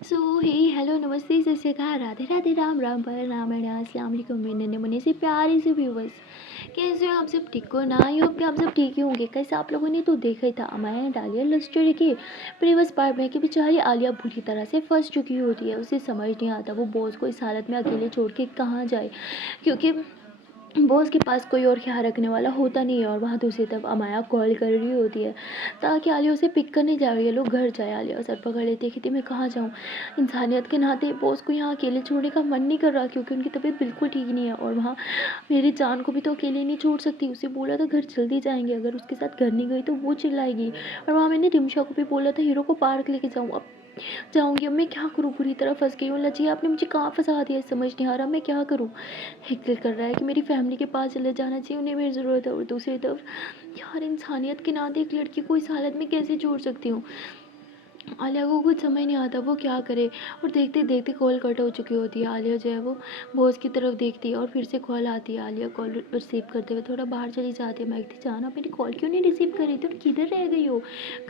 सो हे hello नमस्ते सत श्री अकाल राधे राधे राम राम पर राम अस्सलाम वालेकुम मेरे नन्हे मुन्ने से प्यारे से व्यूवर्स। कैसे हो आप सब? ठीक हो ना? आई होप कि आप सब ठीक ही होंगे। कैसे आप लोगों ने तो देखा ही था अमाया एंड आलिया लव स्टोरी की प्रीवियस पार्ट में कि बेचारी आलिया बुरी तरह से फंस चुकी होती है। उसे समझ नहीं आता वो बॉस को इस हालत में अकेले छोड़ के कहाँ जाए, क्योंकि बॉस के पास कोई और ख्याल रखने वाला होता नहीं है। और वहाँ दूसरी तरफ अमाया कॉल कर रही होती है ताकि आलिया उसे पिक करने जा रही है। लोग घर जाए, आलिया सर पकड़ लेती है, कहती मैं कहाँ जाऊँ। इंसानियत के नाते बॉस को यहाँ अकेले छोड़ने का मन नहीं कर रहा, क्योंकि उनकी तबीयत बिल्कुल ठीक नहीं है। और वहाँ मेरी जान को भी तो अकेले नहीं छोड़ सकती। उसे बोला था घर जल्दी जाएंगे, अगर उसके साथ घर नहीं गई तो वो चिल्लाएगी। और वहाँ मैंने रिमशा को भी बोला था हीरो को पार्क लेके जाऊँ, अब जाऊँगी। अब मैं क्या करूँ, बुरी तरह फंस गई हूँ। लजी आपने मुझे कहाँ फंसा दिया, समझ नहीं आ रहा मैं क्या करूँ। एक दिल कर रहा है कि मेरी फैमिली के पास चले जाना चाहिए, उन्हें मेरी ज़रूरत है। और दूसरी तरफ यार इंसानियत के नाते एक लड़की को इस हालत में कैसे छोड़ सकती हूँ। आलिया को कुछ समझ नहीं आता वो क्या करे। और देखते देखते कॉल कट हो चुकी होती है। आलिया जो है वो बॉस की तरफ देखती है और फिर से कॉल आती है। आलिया कॉल रिसीव करते हुए थोड़ा बाहर चली जाती है। मैं कहती जान आप मेरी कॉल क्यों नहीं रिसीव कर रही थी और किधर रह गई हो,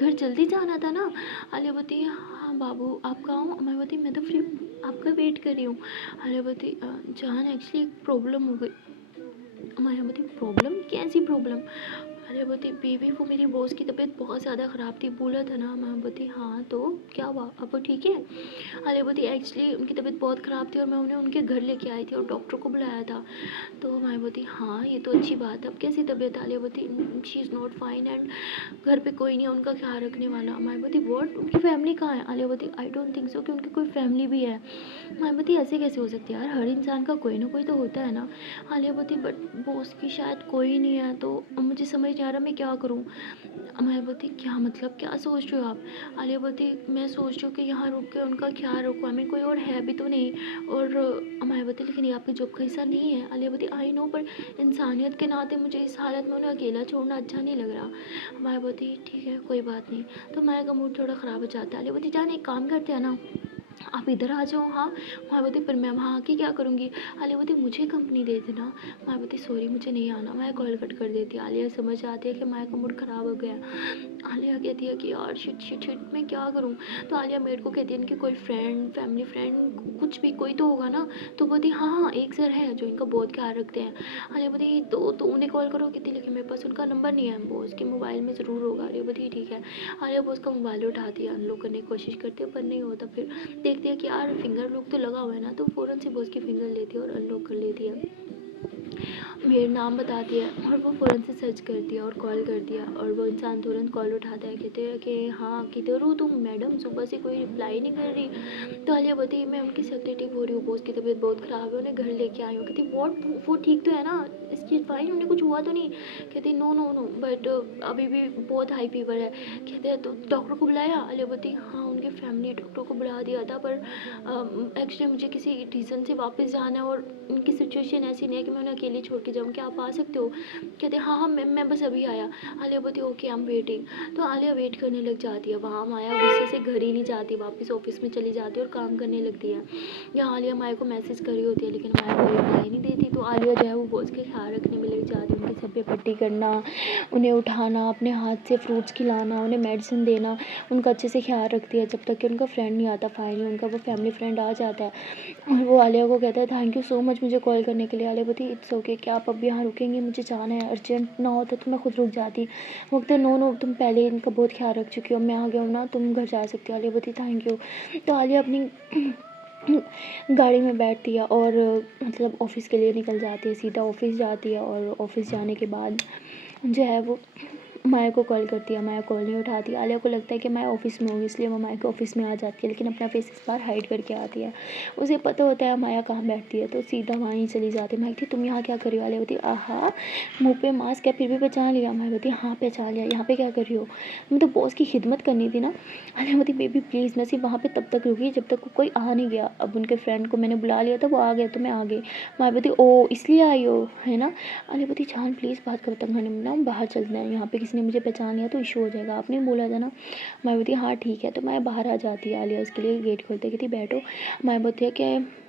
घर जल्दी जाना था ना। आलिया बताती हाँ बाबू आप कहाँ हो। मैं बताती मैं तो फ्री आपका वेट कर रही हूँ। आलिया बताती जान एक्चुअली एक प्रॉब्लम हो गई। मायावती प्रॉब्लम? कैसी प्रॉब्लम? मायावती बेबी वो मेरी बॉस की तबीयत बहुत ज़्यादा ख़राब थी, बोला था ना। मायावती हाँ तो क्या हुआ, अब वो ठीक है? मायावती एक्चुअली उनकी तबीयत बहुत ख़राब थी और मैं उन्हें उनके घर लेके आई थी और डॉक्टर को बुलाया था। तो मायावती हाँ ये तो अच्छी बात है, अब कैसी तबीयत है? Mayawati she is not fine and घर पे कोई नहीं है उनका ख्याल रखने वाला। मायावती वॉट, उनकी फैमिली कहाँ है? Mayawati I don't think so कि उनकी कोई फैमिली भी है। मायावती ऐसे कैसे हो सकती है यार, हर इंसान का कोई ना कोई तो होता है ना। मायावती बट बॉस की शायद कोई नहीं है, तो मुझे समझ नहीं आ रहा मैं क्या करूँ। मायावती क्या मतलब, क्या सोच रहे हो आप? मायावती मैं सोच रही हूँ कि यहाँ रुक के उनका ख्याल रखूँ, हमें कोई और है भी तो नहीं। और मायावती लेकिन ये आपकी जॉब का हिस्सा नहीं है। मायावती आई नो, पर इंसानियत के नाते मुझे इस हालत में उन्हें अकेला छोड़ना अच्छा नहीं लग रहा। मायावती ठीक है कोई बात नहीं। तो माया का मूड थोड़ा ख़राब हो जाता है। मायावती जान एक काम करते हैं ना, आप इधर आ जाओ। हाँ मायावती पर मैं वहाँ आके क्या करूँगी। आलिया मुझे कंपनी दे देना। मायावती सॉरी मुझे नहीं आना। माया कॉल कट कर देती है। आलिया समझ आती है कि माया का मूड ख़राब हो गया। आलिया कहती है कि यार शिट शिट शिट मैं क्या करूँ। तो आलिया मेरे को कहती है कि कोई फ्रेंड फैमिली फ्रेंड कुछ भी कोई तो होगा ना। तो बोलती हाँ हाँ एक सर है जो इनका बहुत ख्याल रखते हैं। आलिया बोलती तो उन्हें कॉल करो, कहती लेकिन मेरे पास उनका नंबर नहीं है, बॉस के मोबाइल में ज़रूर होगा। आलिया बोलती ठीक है। आलिया बॉस का मोबाइल उठाती है, अनलॉक करने की कोशिश करती है पर नहीं होता। फिर देखती है कि यार फिंगर लॉक तो लगा हुआ है ना, तो फ़ौरन से बॉस की फिंगर लेती है और अनलॉक कर लेती है। मेरा नाम बताती है और वो फ़ौरन से सर्च करती है और कॉल करती है। और वो इंसान तुरंत कॉल उठाता है, कहते हैं कि हाँ किधर हो तुम मैडम, सुबह से कोई रिप्लाई नहीं कर रही। तो आलिया बताती मैं उनकी सेक्रेटरी हो रही हूँ, बॉस की तबीयत बहुत ख़राब है, उन्हें घर लेके आई हूँ। कहती वॉट, वो ठीक तो है ना, इसकी फाइन, उन्हें कुछ हुआ तो नहीं? कहती नो नो नो बट अभी भी बहुत हाई फीवर है। कहते हैं तो डॉक्टर को बुलाया? आलिया बताती हाँ उनकी फैमिली डॉक्टर को बुला दिया था, पर एक्चुअली मुझे किसी रीज़न से वापस जाना है और उनकी सिचुएशन ऐसी नहीं है कि मैं उन्हें अकेले छोड़ के जाऊँ, क्या आप आ सकते हो? कहते हाँ हाँ मैं बस अभी आया। आलिया बोलती ओके आई एम वेटिंग। तो आलिया वेट करने लग जाती है। वहाँ माया गुस्से से घर ही नहीं जाती, वापस ऑफिस में चली जाती है और काम करने लगती है। यहाँ आलिया माया को मैसेज कर रही होती है लेकिन माया कोई रिप्लाई नहीं देती। तो आलिया जो है वो बॉस के ख्याल रखने में लग जाती है, उनकी सर पे पट्टी करना, उन्हें उठाना, अपने हाथ से फ्रूट्स खिलाना, उन्हें मेडिसिन देना, उनका अच्छे से ख्याल रखती है जब तक कि उनका फ्रेंड नहीं आता। फाइनली उनका वो फैमिली फ्रेंड आ जाता है और वो आलिया को कहता है थैंक यू सो मच मुझे कॉल करने के लिए। आलिया बोलती इट्स ओके, क्या आप अब यहाँ रुकेंगे, मुझे जाना है, अर्जेंट ना होता तो मैं खुद रुक जाती। वो कहते नो नो तुम पहले इनका बहुत ख्याल रख चुकी हो, मैं आ गया हूँ ना, तुम घर जा सकती हो। आलिया बोलती थैंक यू। तो आलिया अपनी गाड़ी में बैठती है और मतलब ऑफ़िस के लिए निकल जाती है, सीधा ऑफ़िस जाती है। और ऑफ़िस जाने के बाद जो है वो माया को कॉल करती है, माया कॉल नहीं उठाती। आलिया को लगता है कि माया ऑफ़िस में होगी, इसलिए वो माया के ऑफ़िस में आ जाती है, लेकिन अपना फेस इस बार हाइड करके आती है। उसे पता होता है माया कहाँ बैठती है, तो सीधा वहीं चली जाती है। माया कहती तुम यहाँ क्या कर रही हो? आलिया बोलती आहा मुँह पे मास्क है फिर भी पहचान लिया? माया बोलती हाँ पहचान लिया, यहाँ पे क्या कर रही हो? मैं तो बॉस की खिदमत करनी थी ना। आलिया बोलती बेबी प्लीज़, मैं सिर्फ वहाँ पे तब तक रुकी जब तक कोई आ नहीं गया, अब उनके फ्रेंड को मैंने बुला लिया था, वो आ गया तो मैं आ गई। माया बोलती ओ इसलिए आई हो है ना। आलिया बोलती जान प्लीज़ बात का खत्म करने में ना, हम बाहर चलते हैं, यहाँ पे किसी ने मुझे पहचान लिया तो इशू हो जाएगा, आपने बोला था ना। माया बोलती हाँ ठीक है। तो मैं बाहर आ जाती है। आलिया उसके लिए गेट खोलते कहती बैठो। माया बोलती है कि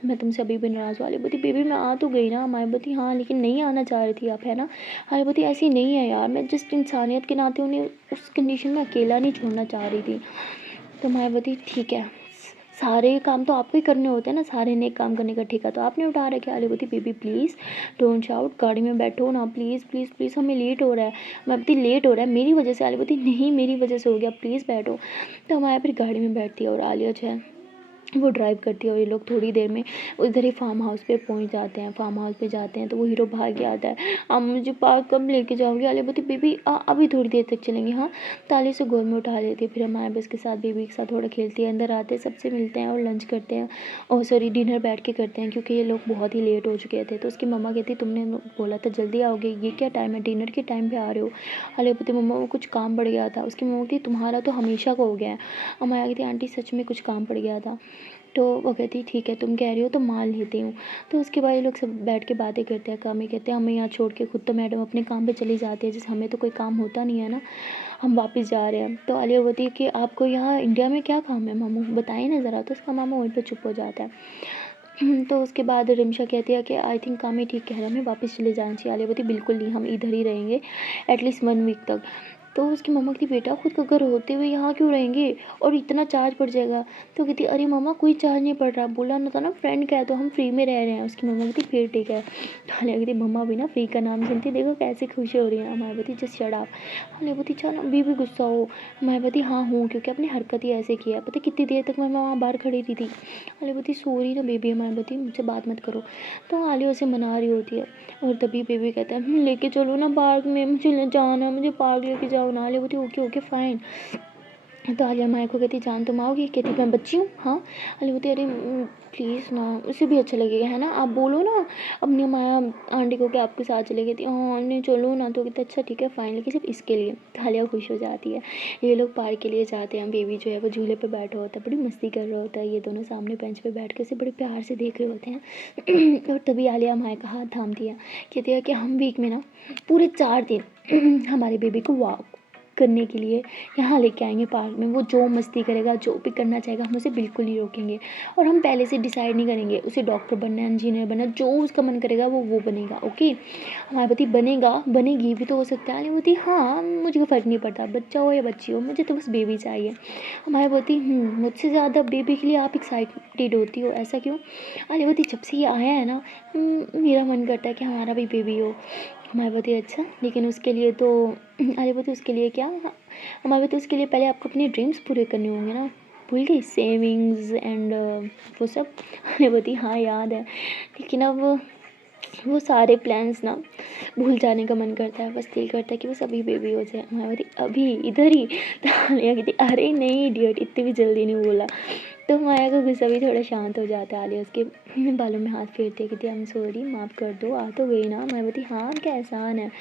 मैं तुमसे अभी भी नाराज़ हूँ। आलिया बोलती बेबी मैं आ तो गई ना। माया बोलती हाँ लेकिन नहीं आना चाह रही थी आप है ना। आलिया बोलती ऐसी नहीं है यार, मैं जस्ट इंसानियत के नाते उन्हें उस कंडीशन में अकेला नहीं छोड़ना चाह रही थी। तो माया बोलती ठीक है सारे काम तो आपको ही करने होते हैं ना, सारे नेक काम करने का ठेका तो आपने उठा रखा है। आलिया बोलती बेबी प्लीज़ डोंट शाउट, गाड़ी में बैठो ना प्लीज़ प्लीज़ प्लीज़, हमें लेट हो रहा है। मैं बोलती लेट हो रहा है मेरी वजह से? आलिया बोलती नहीं मेरी वजह से हो गया, प्लीज़ बैठो। तो हमारा फिर गाड़ी में बैठती है और आलिया जो है वो ड्राइव करती है और ये लोग थोड़ी देर में उधर ही फार्म हाउस पे पहुंच जाते हैं। फार्म हाउस पे जाते हैं तो वो हीरो भाग के आता है, आप मुझे पार्क कब लेके जाओगे? आलिया बोलती बेबी अभी थोड़ी देर तक चलेंगे। हाँ, ताली से गोद में उठा लेती है। फिर हमारे बस के साथ बेबी के साथ थोड़ा खेलती है, अंदर आते हैं, सबसे मिलते हैं और लंच करते हैं, और सॉरी डिनर बैठ के करते हैं क्योंकि ये लोग बहुत ही लेट हो चुके थे। तो उसकी मम्मा कहती तुमने बोला था जल्दी आओगे, ये क्या टाइम है, डिनर के टाइम पे आ रहे हो? आलिया बोलती मम्मा वो कुछ काम पड़ गया था। उसकी मम्मा कहती तुम्हारा तो हमेशा का हो गया है। हमारा कहती आंटी सच में कुछ काम पड़ गया था। तो वो कहती ठीक है तुम कह रही हो तो मान लेती हूँ। तो उसके बाद ये लोग सब बैठ के बातें करते हैं, काम ही कहते हैं हमें यहाँ छोड़ के खुद तो मैडम अपने काम पे चली जाती है, जैसे हमें तो कोई काम होता नहीं है ना, हम वापस जा रहे हैं। तो आलिया बोलती है कि आपको यहाँ इंडिया में क्या काम है मामू, बताइए ना ज़रा। तो उसका मामा वहीं पर चुप हो जाता है। तो उसके बाद रिमशा कहती है कि आई थिंक काम ही ठीक कह रहा है, हमें वापस चले जाना चाहिए। आलिया बोलती बिल्कुल नहीं, हम इधर ही रहेंगे एटलीस्ट 1 वीक तक। तो उसकी मम्मा कहती बेटा खुद का घर होते हुए यहाँ क्यों रहेंगे और इतना चार्ज पड़ जाएगा? तो कहती अरे मम्मा कोई चार्ज नहीं पड़ रहा, बोला ना था ना फ्रेंड का है तो हम फ्री में रह रहे हैं। उसकी मम्मा कहती फिर ठीक है। हालिया कहती मम्मा भी ना फ्री का नाम सुनती देखो कैसे खुश हो रही है। Mayawati just shut up. हालिया बोलती चलो अभी भी गुस्सा हो? मायावती हाँ हूँ क्योंकि अपनी हरकत ही ऐसे किया, पता कितनी देर तक मैं वहाँ बाहर खड़ी थी। हालिया बोलती सॉरी ना बेबी, मायावती मुझसे बात मत करो। तो आलिया उसे मना रही होती है और तभी बेबी कहता है लेके चलो ना पार्क में, मुझे ले जाना है, मुझे पार्क लेके जाओ ना। आलिया बोलती ओके ओके फाइन। तो आलिया माया को कहती जान तुम आओगी? कहती मैं बच्ची हूँ हाँ। आलिया बोलती अरे प्लीज़ ना, उसे भी अच्छा लगेगा है ना, आप बोलो ना अपनी माया आंटी को कि आपके साथ चले गई थी। हाँ नहीं चलो ना। तो कहते अच्छा ठीक है फाइन, लेकिन सिर्फ इसके लिए। तो आलिया खुश हो जाती है। ये लोग पार्क के लिए जाते हैं, बेबी जो है वो झूले पे बैठा होता है, बड़ी मस्ती कर रहा होता है, ये दोनों सामने बेंच पे बैठ के उसे बड़े प्यार से देख रहे होते हैं। और तभी आलिया माया का हाथ थामती है, कहती है कि हम वीक में ना पूरे 4 दिन हमारे बेबी को वॉक करने के लिए यहाँ लेके आएंगे पार्क में। वो जो मस्ती करेगा जो भी करना चाहेगा हम उसे बिल्कुल नहीं रोकेंगे, और हम पहले से डिसाइड नहीं करेंगे उसे डॉक्टर बनना है इंजीनियर बनना, जो उसका मन करेगा वो बनेगा। ओके हमारे पति बनेगा, बनेगी भी तो हो सकता है। बोलती हाँ मुझे कोई फ़र्क नहीं पड़ता बच्चा हो या बच्ची हो, मुझे तो बस बेबी चाहिए। हमारे बोलती मुझसे ज़्यादा बेबी के लिए आप एक्साइटेड होती हो, ऐसा क्यों? अरे बोलती जब से ये आया है ना मेरा मन करता है कि हमारा भी बेबी हो। हमारे बोलती अच्छा लेकिन उसके लिए तो अरे बोलती उसके लिए क्या? हमारे बोलती उसके लिए पहले आपको अपने ड्रीम्स पूरे करने होंगे ना, भूल गई सेविंग्स एंड वो सब। अरे बोलती हाँ याद है, लेकिन अब वो सारे प्लान्स ना भूल जाने का मन करता है, बस दिल करता है कि बस अभी बेबी हो जाए। मैं बोली अभी इधर ही? तो आलिया कहती अरे नहीं इडियट, इतनी भी जल्दी नहीं बोला। तो माया का गुस्सा भी थोड़ा शांत हो जाता है। आलिया उसके बालों में हाथ फेरती है, कहती आई एम सॉरी माफ़ कर दो, आ तो गई ना। मैं बोलती हाँ क्या एहसान है?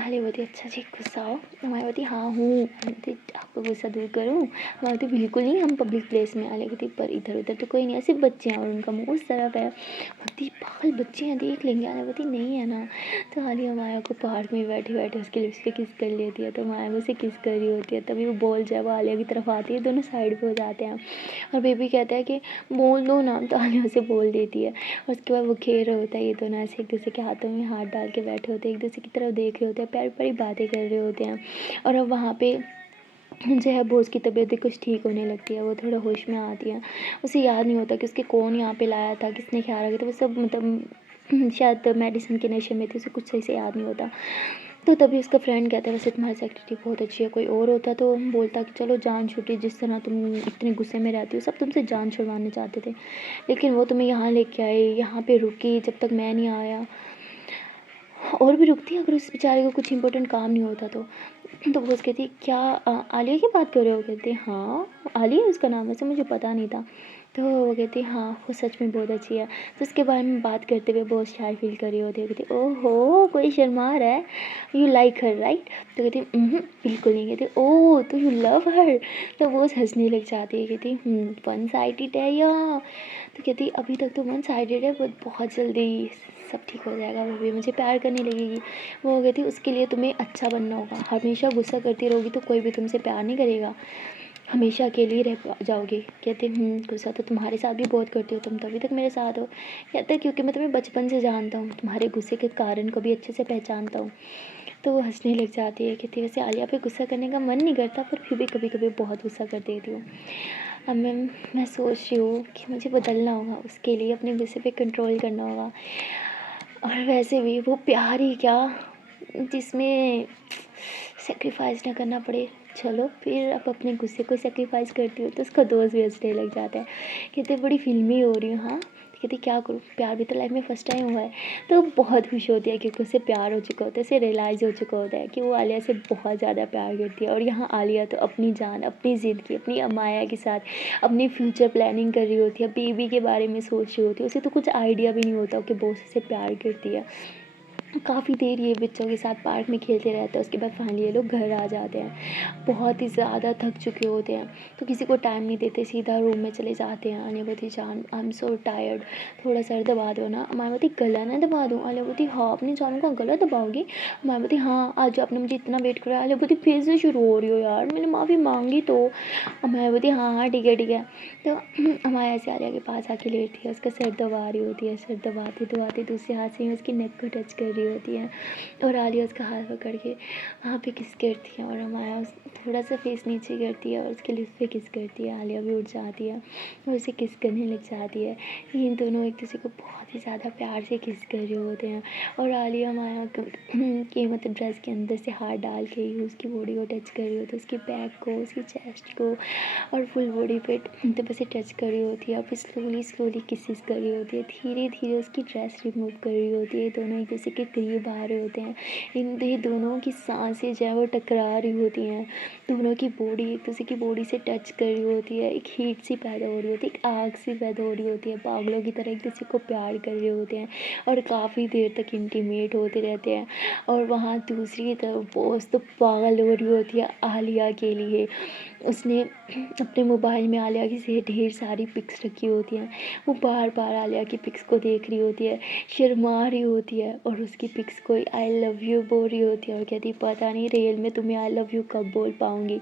आलिया बोलती अच्छा जी गुस्सा हो? मैं बोलती हाँ हूँ। आपको गुस्सा दूर करूँ? मैं बोलती बिल्कुल नहीं, हम पब्लिक प्लेस में। आलिया कहती पर इधर उधर तो कोई नहीं है, सिर्फ बच्चे हैं और उनका मुँह उस तरफ है। बोलती पागल बच्चे हैं देख लेंगे। आलिया बोलती नहीं है ना। तो आलिया माया को पार्क में बैठे बैठे उसके लिप्स पे किस कर लेती है, तो माया उसे किस कर रही होती है, तभी वो बोल जाए वो आलिया की तरफ आती है, दोनों साइड पे हो जाते हैं और बेबी कहता है कि बोल दो ना। तो आलिया उसे बोल देती है और उसके बाद वो खेल रहा होता है, ये दोनों ऐसे एक दूसरे के हाथों में हाथ डाल के बैठे होते हैं, एक दूसरे की तरफ देख रहे होते हैं, प्यारी प्यारी बातें कर रहे होते हैं। और अब वहाँ पे जो है वो उसकी तबीयत भी कुछ ठीक होने लगती है, वो थोड़ा होश में आती है। उसे याद नहीं होता कि उसके कौन यहाँ पे लाया था, किसने ख्याल रखा था, वो सब मतलब शायद मेडिसिन के नशे में थी, उसे कुछ सही से याद नहीं होता। तो तभी उसका फ्रेंड कहता है वैसे तुम्हारी सेक्रेटरी बहुत अच्छी है, कोई और होता तो बोलता कि चलो जान छूटी, जिस तरह तुम इतने गुस्से में रहती हो सब तुमसे जान छुड़वाने चाहते थे, लेकिन वो तुम्हें यहाँ लेके आए, यहाँ पे रुकी जब तक मैं नहीं आया, और भी रुकती अगर उस बेचारे को कुछ इंपॉर्टेंट काम नहीं होता तो। तो वो कहती क्या आलिया की बात कर रहे हो? कहती हाँ आलिया उसका नाम, वैसे मुझे पता नहीं था। तो वो कहती हाँ वो सच में बहुत अच्छी है। तो उसके बारे में बात करते हुए बहुत शाय फील कर रही होती है, कहती ओहो कोई शर्मा रहा है, यू लाइक हर राइट? तो कहती बिल्कुल नहीं। कहती ओह तो यू लव हर? तो वो हंसने लग जाती है, कहती वन साइडेड है या? तो कहती अभी तक तो वन साइडेड है बट बहुत जल्दी सब ठीक हो जाएगा, वो भी मुझे प्यार करने लगेगी। वो कहती उसके लिए तुम्हें अच्छा बनना होगा, हमेशा गुस्सा करती रहोगी तो कोई भी तुमसे प्यार नहीं करेगा, हमेशा अकेले ही रह जाओगे। कहते गुस्सा तो तुम्हारे साथ भी बहुत करती हो, तुम तो अभी तक मेरे साथ हो। कहते क्योंकि मैं तुम्हें बचपन से जानता हूँ, तुम्हारे गुस्से के कारण को भी अच्छे से पहचानता हूँ। तो वो हंसने लग जाती है, कहती वैसे आलिया पे गुस्सा करने का मन नहीं करता पर फिर भी कभी कभी बहुत गुस्सा कर देती हूँ। अब मैं सोच रही हूँ कि मुझे बदलना होगा, उसके लिए अपने गुस्से पे कंट्रोल करना होगा। और वैसे भी वो प्यार ही क्या जिसमें सैक्रिफाइस ना करना पड़े। चलो फिर अब अपने गुस्से को सैक्रिफाइस करती हूँ तो उसका दोस्त भी हंसने लग जाता है, कहते बड़ी फिल्मी हो रही हूँ। हाँ, कहती क्या करूँ, प्यार भी तो लाइफ में फ़र्स्ट टाइम हुआ है। तो बहुत खुश होती है क्योंकि उसे प्यार हो चुका होता है, उसे रियलाइज़ हो चुका होता है कि वो आलिया से बहुत ज़्यादा प्यार करती है। और यहाँ आलिया तो अपनी जान, अपनी ज़िंदगी, अपनी अमाया के साथ अपनी फ्यूचर प्लानिंग कर रही होती है, बेबी के बारे में सोच रही होती है। उसे तो कुछ आइडिया भी नहीं होता कि वो उससे प्यार करती है। काफ़ी देर ये बच्चों के साथ पार्क में खेलते रहते हैं, उसके बाद फाइनली ये लोग घर आ जाते हैं। बहुत ही ज़्यादा थक चुके होते हैं तो किसी को टाइम नहीं देते, सीधा रूम में चले जाते हैं। अनियवती जान, आई एम सो टायर्ड, थोड़ा सर दबा दो ना। मायावती गला ना दबा दूँ? अनियवती हाँ, अपनी जानू का गला दबाओगी? मायावती हाँ, आज आपने मुझे इतना वेट कराया। अनियवती फिर से शुरू हो रही हो यार, मैंने माफ़ी मांगी तो। मायावती हाँ हाँ ठीक है ठीक है। तो अमाया से आलिया के पास आके लेटती है, उसका सर दबा रही होती है, सर दबाते दबाते दूसरे हाथ से उसकी नेक को टच कर रही होती है। और आलिया उसका हाथ पकड़ के वहाँ पे किस करती है और अमाया थोड़ा सा फेस नीचे करती है और उसके लिप्स पे किस करती है। आलिया भी उठ जाती है और उसे किस करने लग जाती है। इन दोनों एक दूसरे को बहुत ही ज़्यादा प्यार से किस कर रहे होते हैं। और आलिया माया के मतलब ड्रेस के अंदर से हाथ डाल के ही उसकी बॉडी को टच कर रही होती है, उसकी बैक को, उसकी चेस्ट को और फुल बॉडी पे तो बस टच कर रही होती है। और फिर स्लोली स्लोली किसेस कर रही होती है, धीरे धीरे उसकी ड्रेस रिमूव कर रही होती है। दोनों एक दूसरे के करीब आ रहे होते हैं। ये दोनों की सांसें जो है वो टकरा रही होती हैं, दोनों की बॉडी एक दूसरे की बॉडी से टच कर रही होती है। एक हीट सी पैदा हो रही होती है, एक आग सी पैदा हो रही होती है। पागलों की तरह एक दूसरे को प्यार कर रहे होते हैं और काफ़ी देर तक इंटीमेट होते रहते हैं। और वहाँ दूसरी तरफ बॉस तो पागल हो रही होती है आलिया के लिए। उसने अपने मोबाइल में आलिया की से ढेर सारी पिक्स रखी होती हैं। वो बार बार आलिया की पिक्स को देख रही होती है, शर्मा रही होती है और उसकी पिक्स को आई लव यू बोल रही होती है और कहती पता नहीं रियल में तुम्हें आई लव यू कब बोल पाऊँगी,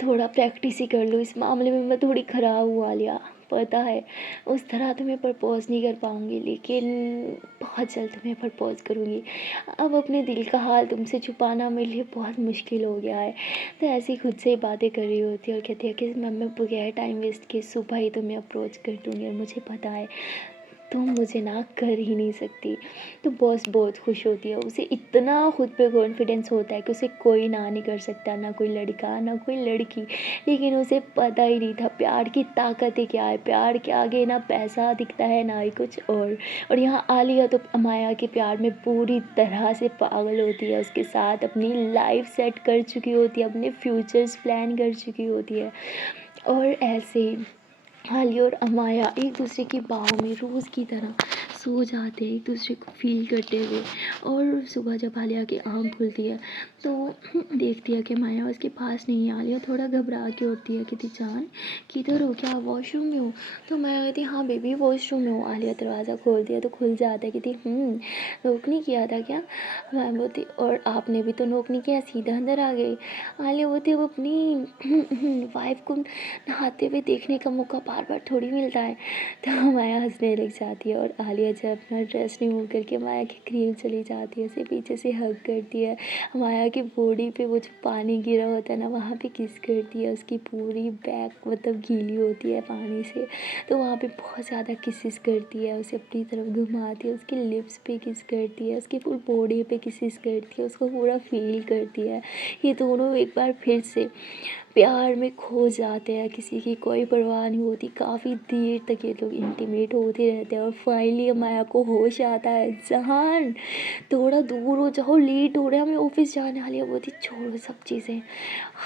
थोड़ा प्रैक्टिस ही कर लो। इस मामले में मैं थोड़ी ख़राब हूँ आलिया, पता है। उस तरह तो मैं प्रपोज़ नहीं कर पाऊँगी लेकिन बहुत जल्द तुम्हें प्रपोज़ करूँगी। अब अपने दिल का हाल तुमसे छुपाना मेरे लिए बहुत मुश्किल हो गया है। तो ऐसे ही खुद से ही बातें कर रही होती है और कहती है कि मैं बगैर टाइम वेस्ट किए सुबह ही तुम्हें अप्रोच कर दूँगी और मुझे पता है तुम मुझे ना कर ही नहीं सकती। तो बॉस बहुत खुश होती है, उसे इतना खुद पे कॉन्फिडेंस होता है कि उसे कोई ना नहीं कर सकता, ना कोई लड़का ना कोई लड़की। लेकिन उसे पता ही नहीं था प्यार की ताकत ही क्या है, प्यार के आगे ना पैसा दिखता है ना ही कुछ और यहाँ आलिया तो अमाया के प्यार में पूरी तरह से पागल होती है, उसके साथ अपनी लाइफ सेट कर चुकी होती है, अपने फ्यूचर्स प्लान कर चुकी होती है। और ऐसे ही आलिया और अमाया एक दूसरे की बाहों में रोज़ की तरह सो जाते हैं, एक दूसरे को फील करते हुए। और सुबह जब आलिया की आँख खुलती है तो देखती है कि माया उसके पास नहीं है। आलिया थोड़ा घबरा के उठती है, कहती जान किधर हो, क्या वॉशरूम में हो? तो माया कहती हाँ बेबी वॉशरूम में हो। आलिया दरवाज़ा खोल दिया तो खुल जाता है, कहती नोक नहीं किया था क्या? माया बोलती और आपने भी तो नोक नहीं किया, सीधा अंदर आ गई। आलिया बोलती अब अपनी वाइफ को नहाते हुए देखने का मौका बार बार थोड़ी मिलता है। तो माया हंसने लग जाती है और आलिया जब अपना ड्रेस रिमूव करके माया के करीब चली जाती है, उसे पीछे से हग करती है। माया की बॉडी पे वो जो पानी गिरा होता है ना वहाँ पे किस करती है, उसकी पूरी बैक मतलब गीली होती है पानी से, तो वहाँ पे बहुत ज़्यादा किसेस करती है, उसे अपनी तरफ घुमाती है, उसके लिप्स पे किस करती है, उसकी फुल बॉडी पे किसेस करती है, उसको पूरा फील करती है। ये दोनों एक बार फिर से प्यार में खो जाते हैं, किसी की कोई परवाह नहीं होती। काफ़ी देर तक ये लोग इंटीमेट होते रहते हैं और फाइनली माया को होश आता है, जहान थोड़ा दूर हो जाओ, लेट हो रहा है, हमें ऑफिस जाने वाली है। बोलती छोड़ो सब चीज़ें,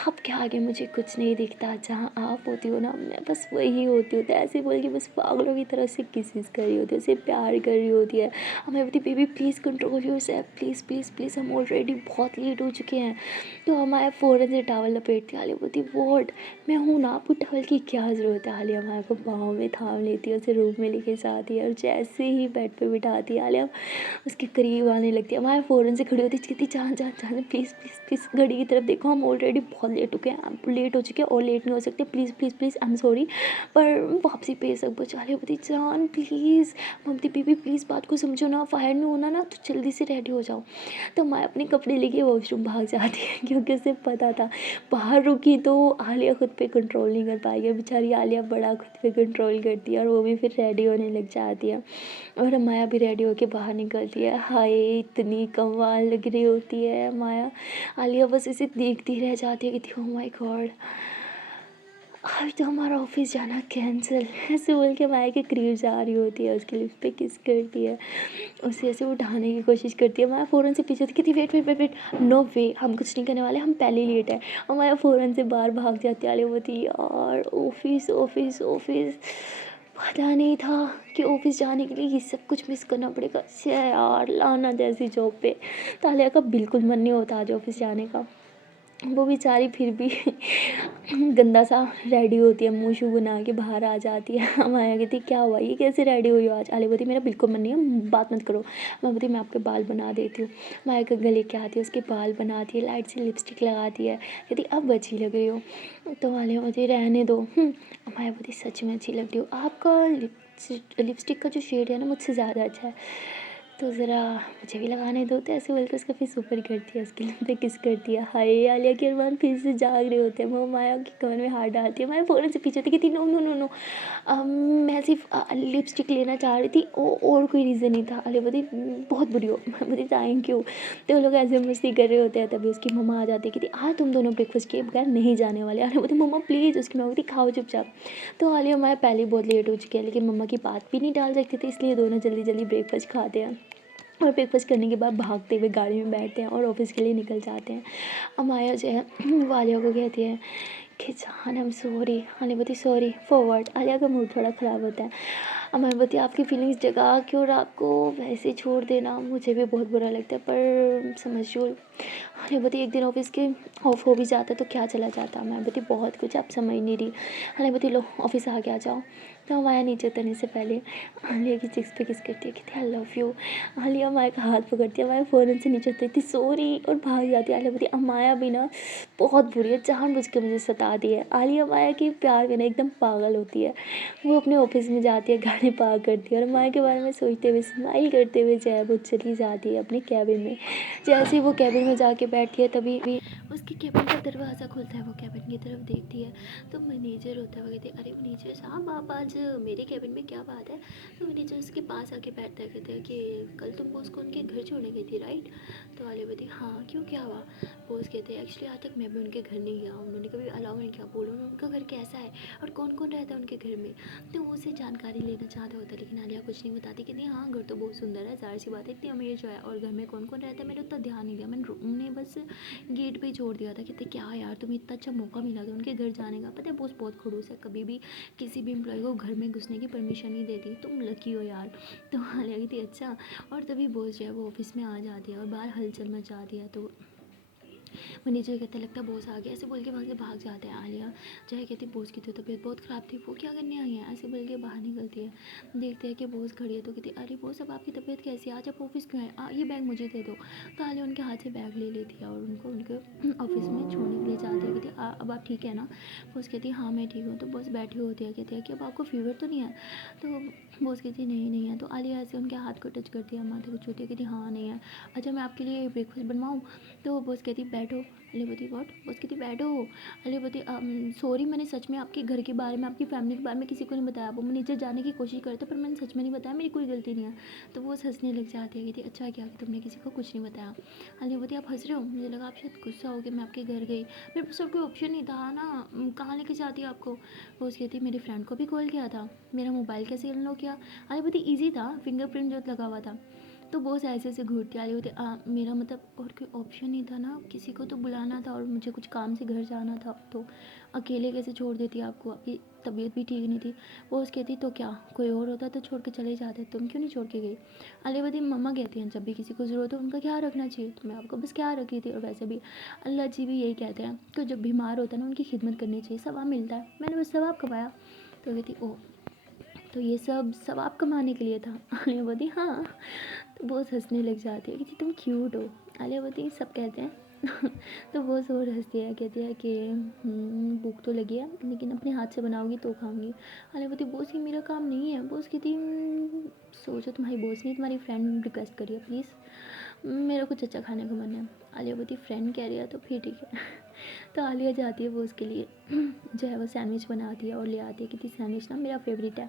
आपके आगे मुझे कुछ नहीं दिखता, जहाँ आप होती हो ना मैं बस वही होती हूँ। तो ऐसे बोल के बस पागलों की तरह से किसेस कर रही होती है, उसे प्यार कर रही होती है। हमें बोलती baby please control yourself, please please please, हम ऑलरेडी बहुत लेट हो चुके हैं। तो हमारा फ़ौरन से टॉवल लपेटती आलिया बोलती वॉट, मैं हूँ ना, आपको टॉवल की क्या ज़रूरत है? आलिया हमारे को बाहों में थाम लेती है, उसे रूम में लेके जाती है और जैसे ही बेड पे बिठाती है आलिया उसके करीब आने लगती है। हमारे फ़ौरन से खड़ी होती है, कहती जान जान जान प्लीज़ प्लीज़ प्लीज़ घड़ी की तरफ देखो, हम ऑलरेडी बहुत लेट हो गए हैं, आप लेट हो चुके हैं और लेट नहीं हो सकते, please please please I am sorry, पर वापसी पे सब कुछ। आलिया बोलती जान प्लीज़, मम्मी बेबी प्लीज़ बात को समझो ना, फायर में होना ना तो जल्दी से रेडी हो जाओ। तो मैं अपने कपड़े लेके वॉशरूम भाग जाती है क्योंकि उसे पता था बाहर रुकी तो आलिया खुद पे कंट्रोल नहीं कर पाई है, बेचारी आलिया बड़ा खुद पे कंट्रोल करती है और वो भी फिर रेडी होने लग जाती है और माया भी रेडी होके बाहर निकलती है। हाय इतनी कमाल लग रही होती है माया, आलिया बस इसे देखती रह जाती है कि ओह माय गॉड आज तो हमारा ऑफिस जाना कैंसिल, ऐसे बोल के माया के करीब जा रही होती है, उसके लिप्स पे किस करती है, उसे ऐसे उठाने की कोशिश करती है। माया फ़ौरन से पीछे कहती wait wait wait wait, no way, हम कुछ नहीं करने वाले, हम पहले ही लेट है। और माया फ़ौरन से बाहर भाग जाती है। आलिया बोलती यार ऑफिस ऑफिस ऑफिस, पता नहीं था कि ऑफिस जाने के लिए ये सब कुछ मिस करना पड़ेगा। छे यार लाना जैसी जॉब पे। तो आलिया का बिल्कुल मन नहीं होता आज ऑफिस जाने का, वो बेचारी फिर भी गंदा सा रेडी होती है, मुँह शू बना के बाहर आ जाती है। माया कहती क्या हुआ, ये कैसे रेडी हुई हो आज? आलिया बोलती मेरा बिल्कुल मन नहीं है, बात मत करो। मैं बोलती मैं आपके बाल बना देती हूँ। माया का गले के आती है, उसके बाल बनाती है, लाइट सी लिपस्टिक लगाती है, कहती अब अच्छी लग रही हो। तो आलिया बोलती रहने दो। माया बोलती सच में अच्छी लग रही हो, आपका लिपस्टिक का जो शेड है ना मुझसे ज़्यादा अच्छा है, तो ज़रा मुझे भी लगाने दो। तो ऐसे बोलकर उसका फेस ऊपर करती है, उसके लिप पे किस करती है। हाय आलिया के अरमान फिर से जाग रहे होते हैं। वो माया की कमर में हाथ डालती है, माया फ़ौरन से पीछे होती, कहती नो नो नो नो, मैं सिर्फ लिपस्टिक लेना चाह रही थी और कोई रीज़न नहीं था। आलिया बोलती बहुत बुरी हो। मैं बोलती थैंक यू। तो वो लोग ऐसे मस्ती कर रहे होते हैं, तभी उसकी मम्मा आ जाती है, कहती हाँ तुम दोनों ब्रेकफास्ट के बगैर नहीं जाने वाले। आलिया बोलती मम्मा प्लीज़, उसकी मम्मा बोलती खाओ चुपचाप। तो आलिया माया पहले ही बहुत लेट हो चुकी है, लेकिन मम्मा की बात भी नहीं टाल सकती थी, इसलिए दोनों जल्दी जल्दी ब्रेकफास्ट खाते हैं और ब्रेकफास्ट करने के बाद भागते हुए गाड़ी में बैठते हैं और ऑफिस के लिए निकल जाते हैं। अमाया जो है वो आलिया को कहती है कि जान आई एम सॉरी। आलिया बोलती सॉरी फॉर व्हाट। आलिया का मूड थोड़ा ख़राब होता है। अमाया बोलती आपकी फीलिंग्स जगा के और आपको वैसे छोड़ देना मुझे भी बहुत बुरा लगता है, पर समझो। आलिया बोलती एक दिन ऑफिस के ऑफ हो भी जाता तो क्या चला जाता। मैं बोलती बहुत कुछ, आप समझ नहीं रही। आलिया बोलती लो ऑफिस आ गया जाओ। तो अमाया नीचे उतरने से पहले आलिया की चिक्स पे किस करती है, कहती आई लव यू। आलिया अमाया का हाथ पकड़ती है, अमाया फ़ौरन से नीचे उतरती सॉरी और भाग जाती है। आलिया बोलती अमाया भी ना बहुत बुरी है, जानबूझ के मुझे सता दी है। आलिया अमाया के प्यार में ना एकदम पागल होती है। वो अपने ऑफिस में जाती है, गाड़ी पार्क करती है और अमाया के बारे में सोचते हुए स्माइल करते हुए जो है वो चली जाती है अपने कैबिन में। जैसे ही वो कैबिन में जाके बैठती है तभी भी उसके कैबिन का दरवाज़ा खुलता है, वो कैबिन की तरफ देखती है तो मैनेजर होता है। वो कहते हैं अरे मैनेजर साहब आप आज मेरे कैबिन में, क्या बात है? तो मैनेजर उसके पास आके बैठता है, कहते हैं कि कल तुम बॉस को उनके घर छोड़ने गई थी राइट? तो आलिया बोलती हाँ क्यों क्या हुआ? बॉस कहते हैं एक्चुअली आज तक मैं भी उनके घर नहीं गया, उन्होंने कभी अलाउ नहीं किया, बोलो उनका घर कैसा है और कौन कौन रहता है उनके घर में। तो वो उससे जानकारी लेना चाहता होता है, लेकिन आलिया कुछ नहीं बताती, कहती हाँ घर तो बहुत सुंदर है, ज़ाहिर सी बात है इतनी अमीर जो है, और घर में कौन कौन रहता है मैंने उतना ध्यान नहीं दिया, मैंने रूम में बस गेट पे ही छोड़ दिया था। कहते क्या यार तुम्हें इतना अच्छा मौका मिला था उनके घर जाने का। पता है बॉस बहुत खड़ूस है, कभी भी किसी भी एम्प्लॉय को घर में घुसने की परमिशन नहीं देती, तुम लकी हो यार। तो आलिया कहती अच्छा। और तभी बॉस जो है वो ऑफिस में आ जाती है और बाहर हलचल मच जाती है। तो मैनेजर कहता लगता है बॉस आ गया, ऐसे बोल के वहाँ से भाग जाते हैं। आलिया जो है कहती बॉस की तो तबीयत बहुत ख़राब थी, वो क्या करने आई है, ऐसे बोल के बाहर निकलती है। देखते हैं कि बॉस खड़ी है तो कहती अरे बॉस अब आपकी तबीयत कैसी है, आज आप ऑफिस क्यों आए, ये बैग मुझे दे दो। तो आलिया उनके हाथ से बैग ले लेती है और उनको उनके ऑफिस में छोड़ने के लिए जाती है। कहती अब आप ठीक है ना? बॉस कहती है हाँ मैं ठीक हूँ। तो बॉस बैठी होती है, कहती है कि अब आपको फीवर तो नहीं है? तो बॉस कहती है नहीं है। तो आलिया ऐसे उनके हाथ को टच करती है, माथे को छूती है, कहती हाँ नहीं है। अच्छा मैं आपके लिए ब्रेकफास्ट बनवाऊँ? तो बॉस कहती बैठो। अलीपति व्हाट? बॉस कहती बैठो। अलीपति सॉरी मैंने सच में आपके घर के बारे में, आपकी फैमिली के बारे में किसी को नहीं बताया, वो मैनेजर जाने की कोशिश करते पर मैंने सच में नहीं बताया, मेरी कोई गलती नहीं है। तो वो हंसने लग जाती है, कहती अच्छा क्या कि तुमने किसी को कुछ नहीं बताया। अलीपति आप हंस रहे हो, मुझे लगा आप शायद गुस्सा हो कि मैं आपके घर गई, मेरे पास और कोई ऑप्शन नहीं था ना, कहाँ लेके जाती आपको? बॉस कहती मेरी फ्रेंड को भी कॉल किया था, मेरा मोबाइल कैसे अनलॉक किया? अलीपति ईजी था, फिंगरप्रिंट जो लगा हुआ था। तो बहुत ऐसे ऐसे घूरती आ रही होती मेरा मतलब और कोई ऑप्शन नहीं था ना, किसी को तो बुलाना था और मुझे कुछ काम से घर जाना था, तो अकेले कैसे छोड़ देती आपको, आपकी तबीयत भी ठीक नहीं थी। वो उस कहती तो क्या कोई और होता तो छोड़ के चले जाते, तुम क्यों नहीं छोड़ के गई? अलीवती मम्मा कहती हैं जब भी किसी को ज़रूरत हो उनका ख्याल रखना चाहिए, तो मैं आपको बस ख्याल रख रही थी। और वैसे भी अल्लाह जी भी यही कहते हैं कि जब बीमार होता है ना उनकी खिदमत करनी चाहिए, सवाब मिलता है, मैंने बस सवाब कमाया। तो कहती ओ तो ये सब सवाब कमाने के लिए था? आलिया बोलती हाँ। तो बहुत हंसने लग जाती है कि तुम क्यूट हो। आलिया बोलती सब कहते हैं। तो बहुत और हंसती है, कहती है कि भूख तो लगी है लेकिन अपने हाथ से बनाओगी तो खाऊंगी। आलिया बोलती बॉस ये मेरा काम नहीं है। बॉस कहती सोचो तुम्हारी बॉस नहीं तुम्हारी फ्रेंड रिक्वेस्ट करी है प्लीज़। मेरा कुछ अच्छा खाने का मन है। आलिया बोलती फ्रेंड कह रही है तो फिर ठीक है। तो आलिया जाती है, वो उसके लिए जो है वो सैंडविच बनाती है और ले आती है, कहती सैंडविच ना मेरा फेवरेट है।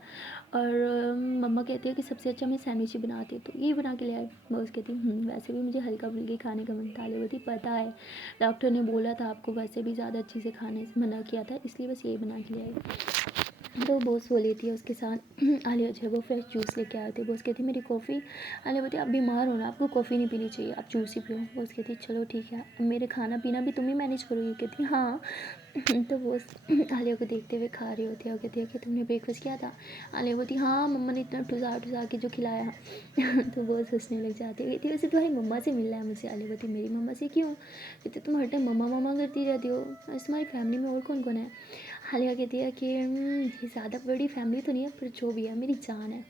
और मम्मा कहती है कि सबसे अच्छा मैं सैंडविच ही बनाती हूँ, तो यही बना के ले आई। वो उसकी कहती वैसे भी मुझे हल्का फुल्की खाने का मन था। आलिया बोलती पता है, डॉक्टर ने बोला था आपको वैसे भी ज़्यादा चीज़ें खाने से मना किया था, इसलिए बस यही बना के ले आई। तो बॉस वो लेती है उसके साथ। आलिया जो है वो फ्रेश जूस लेके आए थे। बॉस कहती मेरी कॉफ़ी। आलिया बोलती आप बीमार हो ना, आपको कॉफ़ी नहीं पीनी चाहिए, आप जूस ही पियो। बॉस कहती चलो ठीक है, अब मेरे खाना पीना भी तुम ही मैनेज करोगी। कहती हाँ। तो बॉस आलिया को देखते हुए खा रही होती है और कहती है कि तुमने ब्रेकफास्ट किया था। आलिया बोलती हाँ, मम्मा ने इतना ठुसा ठुसा के जो खिलाया। तो बॉस हंसने लग जाती है, कहती वैसे तुम्हारी मम्मा से मिलना है मुझे। आलिया बोलती मेरी मम्मा से क्यों? कहती तुम हर टाइम मम्मा मम्मा करती रहती हो, वैसे तुम्हारी फैमिली में और कौन कौन है? आलिया कहती है कि ये ज़्यादा बड़ी फैमिली तो नहीं है, पर जो भी है मेरी जान है।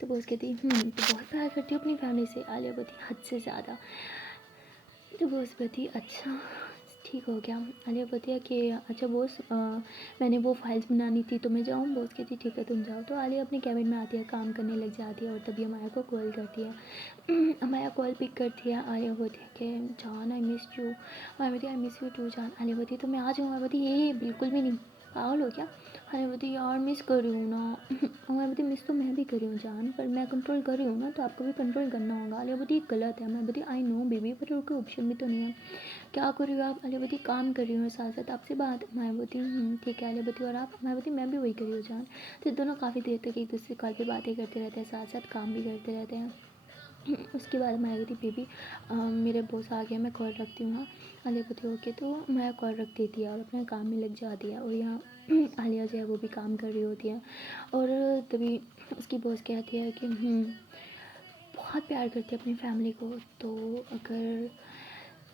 तो बॉस कहती तो बहुत प्यार करती हो अपनी फैमिली से। आलिया बोलती हद से ज़्यादा। तो बॉस बोलती अच्छा ठीक हो गया। आलिया बोलती है कि अच्छा बॉस, मैंने वो फाइल्स बनानी थी तो मैं जाऊँ? बॉस कहती ठीक है तुम जाओ। तो आलिया अपने कैबिन में आती है, काम करने लग जाती है और तभी अमाया को कॉल करती है। अमाया कॉल पिक करती है। आलिया बोलती है कि जान आई मिस यू। अमाया बोलती आई मिस यू टू जान। आलिया बोलती तो मैं आ जाऊँ? अमाया बोलती ये बिल्कुल भी नहीं, पागल हो क्या? अरे बोलती यार मिस कर रही हूँ ना। मैं बोलती मिस तो मैं भी कर रही हूँ जान, पर मैं कंट्रोल कर रही हूँ ना, तो आपको भी कंट्रोल करना होगा। आलिया बोलती ये गलत है। मैं बोलती आई नो बेबी, पर और कोई ऑप्शन भी तो नहीं है। क्या कर रही हो आप? आलिया बोलती काम कर रही हूँ साथ साथ आपसे बात। मैं बोलती ठीक है। आलिया बोलती और आप? मैं बोलती मैं भी वही कर रही हूँ जान। तो दोनों काफ़ी देर तक एक दूसरे कॉल पर बातें करते रहते हैं, साथ साथ काम भी करते रहते हैं। उसके बाद मैं आई थी बेबी, मेरे बॉस आ गया, मैं कॉल रखती हूँ। हाँ। आलिया बोलती ओके। तो मैं कॉल रख देती है और अपने काम में लग जाती है। और यहाँ आलिया जो है वो भी काम कर रही होती है। और तभी उसकी बॉस कहती है कि बहुत प्यार करती है अपनी फैमिली को, तो अगर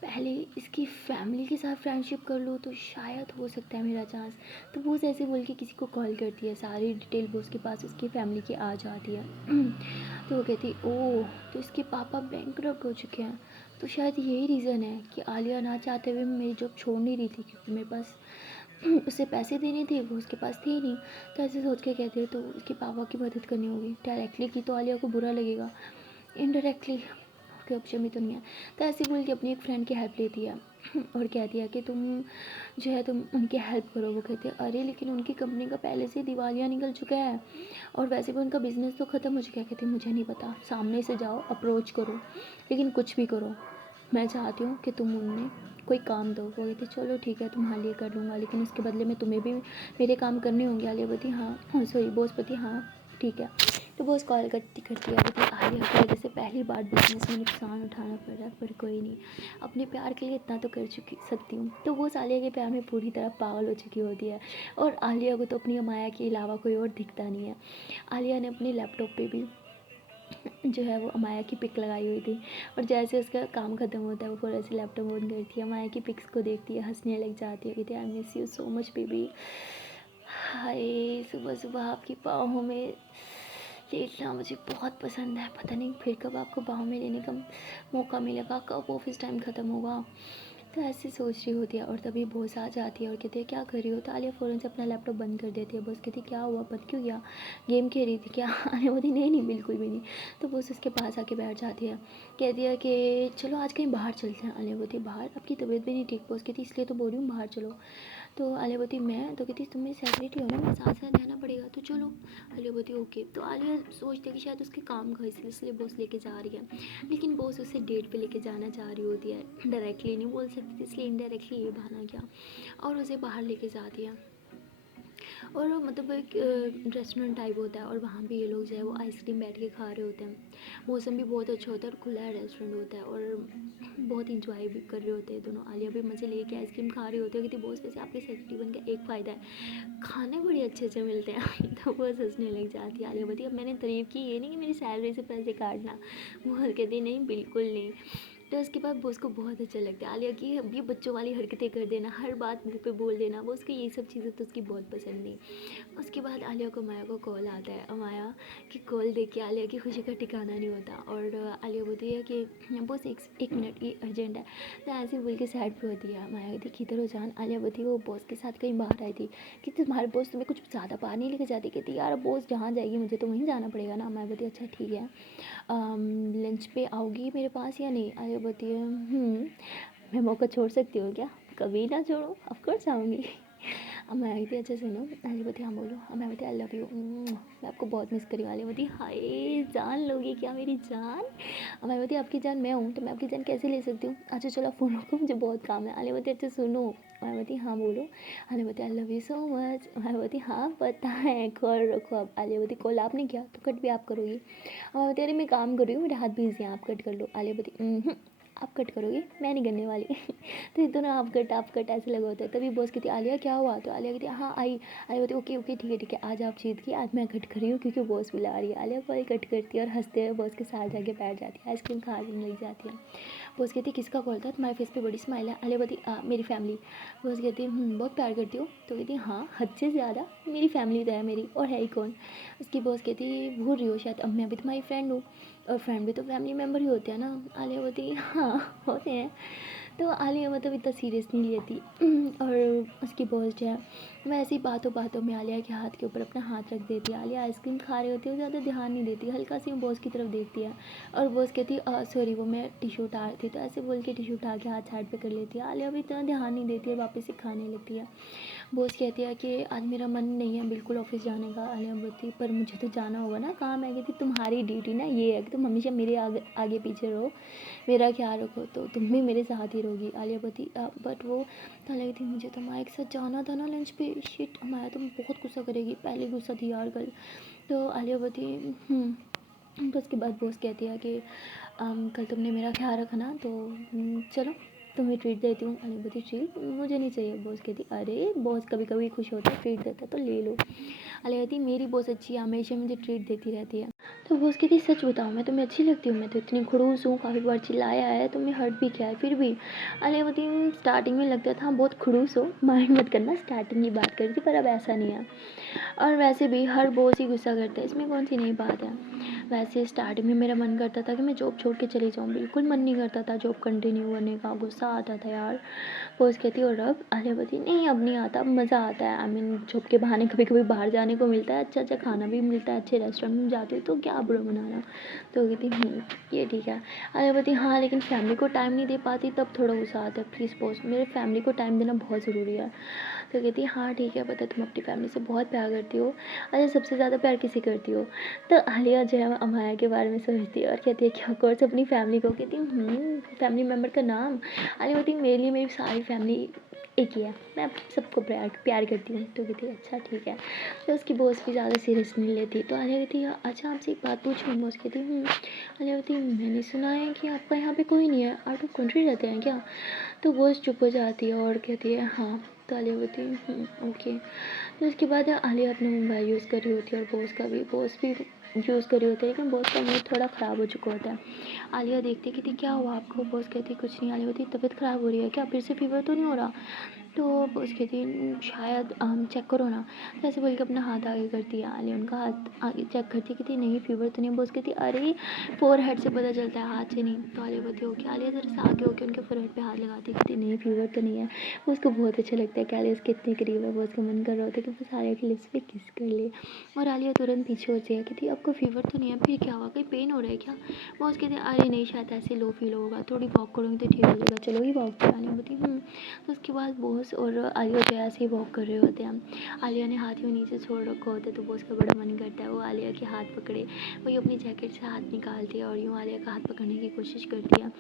पहले इसकी फैमिली के साथ फ्रेंडशिप कर लो तो शायद हो सकता है मेरा चांस। तो वो ऐसे बोल के किसी को कॉल करती है, सारी डिटेल वो उसके पास उसकी फैमिली की आ जाती है। तो वो कहती ओह, तो इसके पापा बैंकरप्ट हो चुके हैं, तो शायद यही रीज़न है कि आलिया ना चाहते हुए मेरी जॉब छोड़ नहीं रही थी, क्योंकि मेरे पास उसे पैसे देने थे, वो उसके पास थे ही नहीं। तो ऐसे सोच के कहते हैं तो उसके पापा की मदद करनी होगी। डायरेक्टली की तो आलिया को बुरा लगेगा, इनडायरेक्टली कोई ऑप्शन भी तो नहीं है। तो ऐसे बोल के अपनी एक फ्रेंड की हेल्प लेती है और कहती है कि तुम जो है तुम उनकी हेल्प करो। वो कहते हैं अरे लेकिन उनकी कंपनी का पहले से दिवालिया निकल चुका है और वैसे भी उनका बिज़नेस तो ख़त्म हो चुका है। कहते मुझे नहीं पता, सामने से जाओ अप्रोच करो, लेकिन कुछ भी करो, मैं चाहती हूँ कि तुम उनमें कोई काम दो। वो कहती चलो ठीक है तुम्हारे लिए कर लूँगा, लेकिन उसके बदले में तुम्हें भी मेरे काम करने होंगे। आलिया बोलती हाँ, सॉरी बॉस बोलती हाँ ठीक है। तो बॉस कॉल करती करती है, बोलती आलिया की वजह से पहली बार बिजनेस में नुकसान उठाना पड़ रहा है, पर कोई नहीं, अपने प्यार के लिए इतना तो कर सकती हूँ। तो वो आलिया के प्यार में पूरी तरह पागल हो चुकी होती है और आलिया को तो अपनी अमाया के अलावा कोई और दिखता नहीं है। आलिया ने अपने लैपटॉप पे भी जो है वो अमाया की पिक लगाई हुई थी, और जैसे उसका काम ख़त्म होता है वो पूरा से लैपटॉप ऑन करती है, अमाया की पिक्स को देखती है, हंसने लग जाती है, कहती है I miss you so much baby. Hi सुबह सुबह आपकी बाहों में लेटना मुझे बहुत पसंद है, पता नहीं फिर कब आपको बाहों में लेने का मौका मिलेगा, कब ऑफिस टाइम ख़त्म होगा। तो ऐसे सोच रही होती है और तभी बॉस आ जाती है और कहती है क्या कर रही हो? तो आलिया फ़ौरन से अपना लैपटॉप बंद कर देती है। बॉस कहती क्या हुआ, बंद क्यों किया? गेम खेल रही थी क्या? आलिया बोलती नहीं नहीं बिल्कुल भी नहीं। तो बॉस उसके पास आके बैठ जाती है, कहती है कि चलो आज कहीं बाहर चलते हैं। आलिया बोलती बाहर, आपकी तबीयत भी नहीं ठीक। बॉस कहती इसलिए तो बोल रही हूँ बाहर चलो। तो आलिया बोलती मैं तो कहती तुम मेरी सेक्रेटरी हो ना, मेरे साथ साथ रहना पड़ेगा, तो चलो। आलिया बोलती ओके। तो आलिया सोचती है कि शायद उसके काम का इसलिए बॉस लेके जा रही है, लेकिन बॉस उसे डेट पे लेके जाना चाह रही होती है, डायरेक्टली नहीं बोल सकती थी, इसलिए इनडायरेक्टली ये बहाना किया और उसे बाहर लेके जाती है। और मतलब एक रेस्टोरेंट टाइप होता है और वहाँ भी ये लोग जो है वो आइसक्रीम बैठ के खा रहे होते हैं, मौसम भी बहुत अच्छा होता है और खुला रेस्टोरेंट होता है और बहुत इंजॉय भी कर रहे होते हैं दोनों। आलिया भी मज़े लेके आइसक्रीम खा रही होती है, कहती बॉस वैसे आपकी सेक्रेटरी बन के एक फ़ायदा है, खाने बड़े अच्छे अच्छे मिलते हैं। तो वो हंसने लग जाती है। आलिया बोलती अब मैंने तारीफ़ की, ये नहीं कि मेरी सैलरी से पैसे काटना। वो कहती नहीं बिल्कुल नहीं। तो उसके बाद बॉस को बहुत अच्छा लगता है आलिया की ये बच्चों वाली हरकतें कर देना, हर बात मुँह पे बोल देना, वो उसको ये सब चीज़ें तो उसकी बहुत पसंद नहीं। उसके बाद आलिया को अमाया को कॉल आता है। अमाया की कॉल देख के आलिया की खुशी का ठिकाना नहीं होता और आलिया बोलती है कि बॉस एक मिनट ये अर्जेंट है। तो ऐसे बोल के साइड पे होती है। अमाया कहती किधर हो जान? आलिया बोलती वो बॉस के साथ कहीं बाहर आई थी। कि तुम्हारे बॉस तुम्हें कुछ ज़्यादा बाहर नहीं लेके जाती? कहती यार बॉस जहाँ जाएगी मुझे तो वहीं जाना पड़ेगा ना। अमाया बोलती अच्छा ठीक है, लंच पे आओगी मेरे पास या नहीं? आलिया बोलती है मैं मौका छोड़ सकती हूँ क्या? कभी ना छोड़ो, ऑफकोर्स आऊँगी। अब मैं आई थी अच्छा सुनो। आलिया बोलती हाँ बोलो। अब मैं बोलती आई लव यू, मैं आपको बहुत मिस करी। आलिया बोलती हाय जान लोगी क्या मेरी जान? अब मैं बोलती आपकी जान मैं हूँ तो मैं आपकी जान कैसे ले सकती हूँ? अच्छा चलो फ़ोन रखो मुझे बहुत काम है। आलिया बोलती अच्छा सुनो। मैं बोलती हाँ बोलो। आलिया बोलती I love you so much. मैं बोलती हाँ पता है, कॉल रखो अब। आलिया बोलती कॉल आपने किया तो कट भी आप करोगी? अब मैं बोलती अरे मैं काम कर रही हूँ, मेरे हाथ बिजी हैं, आप कट कर लो। आलिया बोलती आप कट करोगे, मैं नहीं करने वाली। तो ये दोनों आप कट ऐसे लगा होता है। तभी बॉस कहती आलिया क्या हुआ? तो आलिया कहती हाँ आई। आलिया बोलती ओके ओके ठीक है आज आप जीत गई, आज मैं कट कर रही हूँ क्योंकि बॉस बुला रही है। आलिया कॉल कट करती है और हंसते हुए बॉस के साथ जाके बैठ जाती है, आइसक्रीम खाने लग जाती है। बॉस कहती किसका कॉल था? तुम्हारे फेस पे बड़ी स्माइल है। आलिया बोलती मेरी फैमिली। बॉस कहती बहुत प्यार करती हो? तो कहती हाँ हद से ज़्यादा, मेरी फैमिली तो है मेरी, और है ही कौन? उसकी बॉस कहती भूल रही हो शायद, अब मैं भी तुम्हारी फ्रेंड हूँ और फ्रेंड भी तो फैमिली मेम्बर ही होते हैं ना। आलिया बोलती हाँ होते हैं। तो आलिया मतलब इतना सीरियस नहीं लेती। और उसकी बॉस जो है वैसे ही बातों बातों में आलिया के हाथ के ऊपर अपना हाथ रख देती है। आलिया आइसक्रीम खा रही होती है, ज़्यादा ध्यान नहीं देती, हल्का सी बॉस की तरफ देखती है और बॉस कहती सॉरी वो मैं टिशू उठा रही थी। तो ऐसे बोल के टिशू उठा के हाथ साइड पे कर लेती है। आलिया भी इतना ध्यान नहीं देती है, वापस से खाने लगती है। बॉस कहती है कि आज मेरा मन नहीं है बिल्कुल ऑफिस जाने का। आलिया बोलती पर मुझे तो जाना होगा ना, काम है। कहती तुम्हारी ड्यूटी ना ये है कि तुम हमेशा मेरे आगे आगे पीछे रहो, मेरा ख्याल रखो, तो तुम भी मेरे साथ ही रहोगी। आलिया बोलती बट वो तो लगी थी मुझे तो हमारे के साथ जाना था ना लंच पे। शिट हमारा तुम बहुत गुस्सा करेगी, पहले गुस्सा थी यार कल। तो आलिया बोलती तो उसके बाद बॉस कहती है कि कल तुमने मेरा ख्याल रखा ना तो चलो तुम्हें ट्रीट देती हूँ। आलिया बोलती ट्रीट मुझे नहीं चाहिए। बॉस कहती अरे बॉस कभी कभी खुश होता है ट्रीट देता है तो ले लो। आलिया कहती मेरी बॉस अच्छी है, हमेशा मुझे ट्रीट देती रहती है। तो बॉस कहती सच बताओ मैं तुम्हें अच्छी लगती हूँ? मैं तो इतनी खड़ूस हूँ, काफ़ी बार चिल्लाया है, तुमने हर्ट भी किया है फिर भी। आलिया बोलती स्टार्टिंग में लगता था बहुत खड़ूस हो, माइंड मत करना, स्टार्टिंग की बात करी थी पर अब ऐसा नहीं है। और वैसे भी हर बॉस ही गुस्सा करता है, इसमें कौन सी नई बात है। वैसे स्टार्टिंग में मेरा मन करता था कि मैं जॉब छोड़ के चली जाऊँ, बिल्कुल मन नहीं करता था जॉब कंटिन्यू करने का, गुस्सा आता था यार। बॉस कहती और अब? आलिया बोलती नहीं अब नहीं आता, अब मज़ा आता है। आई मीन जॉब के बहाने कभी कभी बाहर जाने को मिलता है, अच्छा अच्छा खाना भी मिलता है, अच्छे रेस्टोरेंट में जाती हूँ तो क्या बुरा मनाना। तो कहती ये ठीक है। आलिया बोलती हाँ लेकिन फैमिली को टाइम नहीं दे पाती तब थोड़ा गुस्सा आता है, प्लीज़ बॉस मेरे फैमिली को टाइम देना बहुत ज़रूरी है। तो कहती हाँ ठीक है पता तुम अपनी फैमिली से बहुत प्यार करती हो। अच्छा सबसे ज़्यादा प्यार किसे करती हो? तो आलिया जो है अमाया के बारे में सोचती है और कहती है कि ऑफकोर्स अपनी फैमिली को। कहती फैमिली मेम्बर का नाम? आलिया बोलती मेरे लिए मेरी सारी फैमिली एक ही है, मैं सबको प्यार प्यार करती हूँ। तो कहती अच्छा ठीक है। तो उसकी बॉस भी ज़्यादा सीरियस नहीं लेती। तो आलिया कहती है अच्छा आपसे एक बात पूछूँ? बॉस कहती आलिया कहती मैंने सुना है कि आपका यहाँ पे कोई नहीं है, आउट ऑफ कंट्री रहते हैं क्या? तो बॉस चुप हो जाती है और कहती है हाँ। तो आलिया बोलती ओके। तो उसके बाद आलिया अपना मोबाइल यूज़ कर रही होती है और बॉस भी यूज़ कर रही होती है, लेकिन बॉस का मूड थोड़ा ख़राब हो चुका होता है। आलिया देखती कहती क्या हुआ आपको? बॉस कहती कुछ नहीं। आलिया बोलती तबीयत ख़राब हो रही है क्या? फिर से फीवर तो नहीं हो रहा? तो बॉस कहती शायद चेक करो ना। तो ऐसे बोल के अपना हाथ आगे करती है। आलिया उनका हाथ आगे चेक करती कहती नहीं फीवर तो नहीं। बॉस कहती अरे फोरहेड से पता चलता है, हाथ से नहीं। तो आलिया बोलती ओके। आलिया ज़रा सा आगे होकर उनके फोरहेड पे हाथ लगाती कहती नहीं फीवर तो नहीं है। उसको बहुत अच्छा लगता है कि आलिया उसके इतने करीब है, बॉस का मन कर रहा होता है कि बस आलिया की लिप्स पे किस कर ले। और आलिया तुरंत पीछे हो जाए कहती आपको फीवर तो नहीं है? फिर क्या हुआ, कहीं पेन हो रहा है क्या? बॉस कहते अरे नहीं शायद ऐसे लो फील होगा, थोड़ी वॉक करूँगी तो ठीक हो जाएगा, चलो ही वॉक पे। आलिया बोलती तो उसके बाद बॉस और आलिया जो है ऐसे ही वॉक कर रहे होते हैं। आलिया ने हाथ यूँ नीचे छोड़ रखा होता है तो बॉस का बड़ा मन करता है वो आलिया के हाथ पकड़े। वही अपनी जैकेट से हाथ निकालती है और यूँ आलिया का हाथ पकड़ने की कोशिश करती है।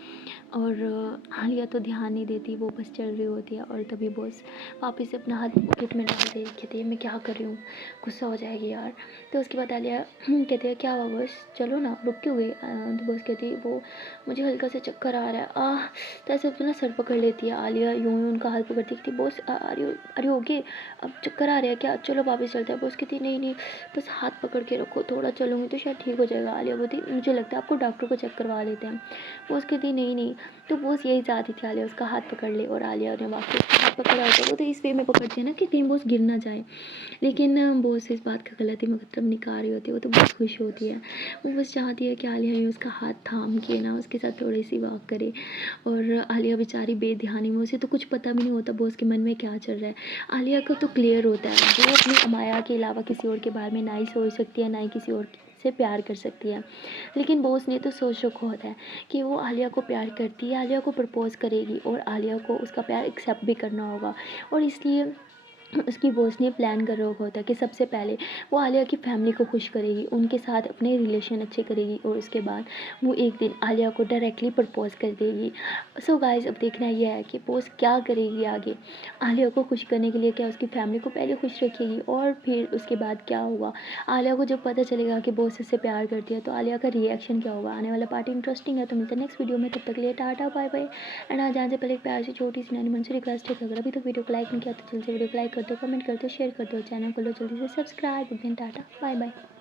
और आलिया तो ध्यान नहीं देती, वो बस चल रही होती है। और तभी बॉस वापस से अपना हाथ पॉकेट में डाल दे कहती है मैं क्या कर रही हूँ, गुस्सा हो जाएगी यार। तो उसके बाद आलिया कहते हैं क्या हुआ बॉस, चलो ना, रुक क्यों गई? तो बॉस कहती है वो मुझे हल्का सा चक्कर आ रहा है। तो ऐसे तो ना सर पकड़ लेती है आलिया, यूं ही उनका हाथ पकड़ती कहती बॉस अरे ओके, अब चक्कर आ रहा है क्या, चलो वापस चलते हैं। बॉस कहती नहीं नहीं, बस हाथ पकड़ के रखो, थोड़ा चलूँगी तो शायद ठीक हो जाएगा। आलिया बोलती मुझे लगता है आपको डॉक्टर को चेक करवा लेते हैं। बॉस कहती नहीं नहीं। तो बॉस यही चाहती थी आलिया उसका हाथ पकड़ ले, और आलिया ने वापस उसका हाथ पकड़ा होता है। वो तो इस वे में पकड़ते हैं ना कि कहीं बॉस गिर ना जाए, लेकिन बॉस इस बात का गलत ही मतलब निकाल रही होती है। वो तो बहुत खुश होती है, वो बस चाहती है कि आलिया ने उसका हाथ थाम के ना उसके साथ थोड़ी सी वॉक करे। और आलिया बेचारी बेध्यानी में, उसे तो कुछ पता भी नहीं होता बॉस के मन में क्या चल रहा है। आलिया को तो क्लियर होता है वो अपनी अमाया के अलावा किसी और के बारे में ना ही सोच सकती है, ना ही किसी और से प्यार कर सकती है। लेकिन बॉस ने तो सोच रखा होता है कि वो आलिया को प्यार करती है, आलिया को प्रपोज करेगी और आलिया को उसका प्यार एक्सेप्ट भी करना होगा। और इसलिए उसकी बॉस ने प्लान कर रखा होता है कि सबसे पहले वो आलिया की फैमिली को खुश करेगी, उनके साथ अपने रिलेशन अच्छे करेगी, और उसके बाद वो एक दिन आलिया को डायरेक्टली प्रपोज कर देगी। सो गाइस, अब देखना यह है कि बॉस क्या करेगी आगे। आलिया को खुश करने के लिए क्या उसकी फैमिली को पहले खुश रखेगी, और फिर उसके बाद क्या होगा। आलिया को जब पता चलेगा कि बॉस इससे प्यार करती है तो आलिया का रिएक्शन क्या होगा। आने वाला पार्ट इंटरेस्टिंग है। तो मिलते हैं नेक्स्ट वीडियो में, तब तक के लिए टाटा बाय बाय। एंड आज जाने से पहले एक प्यार से छोटी सी नानी मन से रिक्वेस्ट है कि अगर अभी तक वीडियो को लाइक नहीं किया तो जल्दी से वीडियो को लाइक कर दो, कमेंट कर दो, शेयर कर दो, चैनल को लो जल्दी से सब्सक्राइब। Tata bye bye.